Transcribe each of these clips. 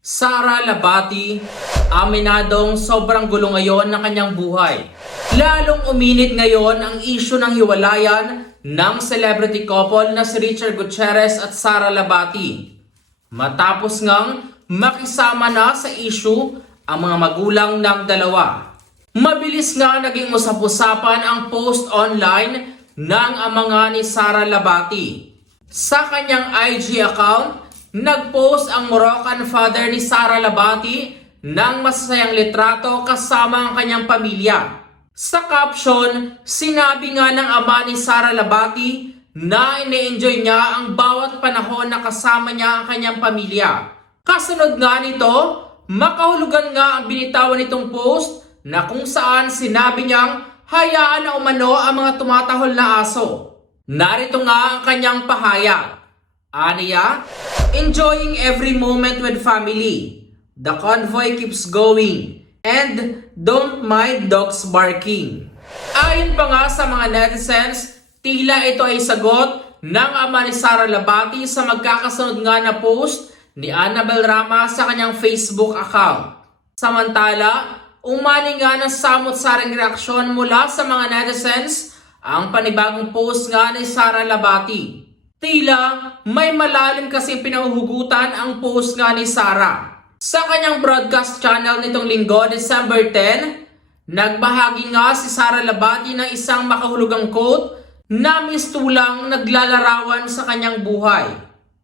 Sara Labati, aminadong sobrang gulo ngayon ng kanyang buhay. Lalong uminit ngayon ang isyu ng hiwalayan ng celebrity couple na si Richard Gutierrez at Sara Labati. Matapos ngang makisama na sa issue ang mga magulang ng dalawa. Mabilis nga naging usap-usapan ang post online ng ama nga ni Sara Labati. Sa kanyang IG account, nagpost ang Moroccan father ni Sara Labati ng masasayang litrato kasama ang kanyang pamilya. Sa caption, sinabi nga ng ama ni Sara Labati na ine-enjoy niya ang bawat panahon na kasama niya ang kanyang pamilya. Kasunod nga nito, makahulugan nga ang binitawan nitong post na kung saan sinabi niyang hayaan na umano ang mga tumatahol na aso. Narito nga ang kanyang pahayag. Aniya, enjoying every moment with family. The convoy keeps going. And don't mind dogs barking. Ayon pa nga sa mga netizens, tila ito ay sagot ng ama ni Sara Labati sa magkakasunod nga na post ni Annabel Rama sa kanyang Facebook account. Samantala, umani nga ng samot-saring reaksyon mula sa mga netizens ang panibagong post nga ni Sara Labati. Tila may malalim kasi pinahuhugutan ang post nga ni Sara. Sa kanyang broadcast channel nitong linggo, December 10, nagbahagi nga si Sara Labati ng isang makahulugang quote na mistulang naglalarawan sa kanyang buhay.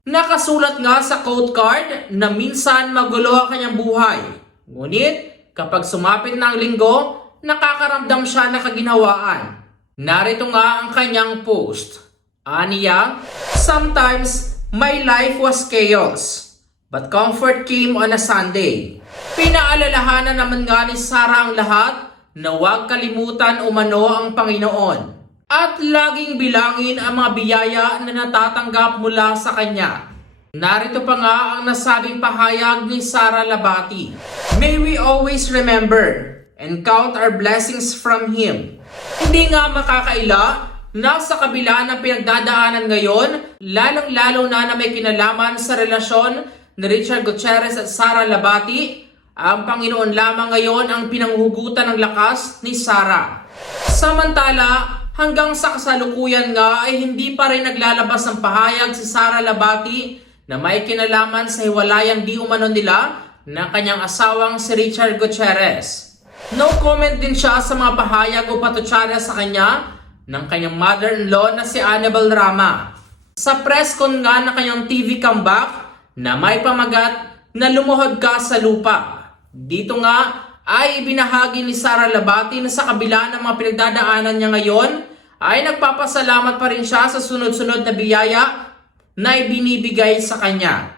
Nakasulat nga sa quote card na minsan magulo ang kanyang buhay. Ngunit kapag sumapit na ang linggo, nakakaramdam siya na kaginhawaan. Narito nga ang kanyang post. Aniya, sometimes my life was chaos. But comfort came on a Sunday. Pinaalalahanan naman nga ni Sarah ang lahat na huwag kalimutan umano ang Panginoon. At laging bilangin ang mga biyaya na natatanggap mula sa Kanya. Narito pa nga ang nasabing pahayag ni Sarah Labati. May we always remember and count our blessings from Him. Hindi nga makakaila na sa kabila ng pinagdadaanan ngayon, lalong-lalo na na may kinalaman sa relasyon ni Richard Gutierrez at Sara Labati, ang Panginoon lamang ngayon ang pinanghugutan ng lakas ni Sara. Samantala, hanggang sa kasalukuyan nga ay hindi pa rin naglalabas ng pahayag si Sara Labati na may kinalaman sa hiwalayang di umano nila ng kanyang asawang si Richard Gutierrez. No comment din siya sa mga pahayag o patutsada sa kanya ng kanyang mother-in-law na si Annabel Rama. Sa press con nga ng kanyang TV comeback na may pamagat na lumuhod ka sa lupa. Dito nga ay ibinahagi ni Sara Labati na sa kabila ng mga pinagdadaanan niya ngayon ay nagpapasalamat pa rin siya sa sunod-sunod na biyaya na ibinibigay sa kanya.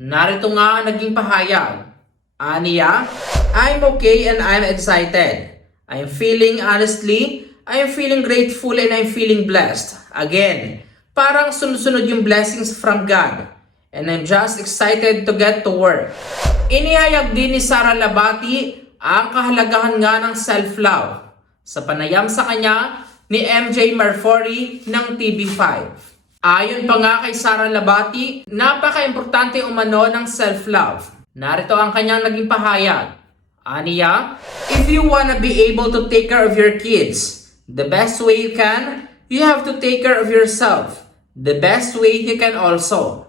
Narito nga ang naging pahayag. Aniya, I'm okay and I'm excited. I'm feeling honestly, I'm feeling grateful and I'm feeling blessed. Again, parang sunod-sunod yung blessings from God. And I'm just excited to get to work. Inihayag din ni Sara Labati ang kahalagahan nga ng self-love sa panayam sa kanya ni MJ Marfori ng TV5. Ayon pa nga kay Sara Labati, napaka-importante umano ng self-love. Narito ang kanyang naging pahayag. Aniya, if you wanna be able to take care of your kids, the best way you can, you have to take care of yourself. The best way you can also.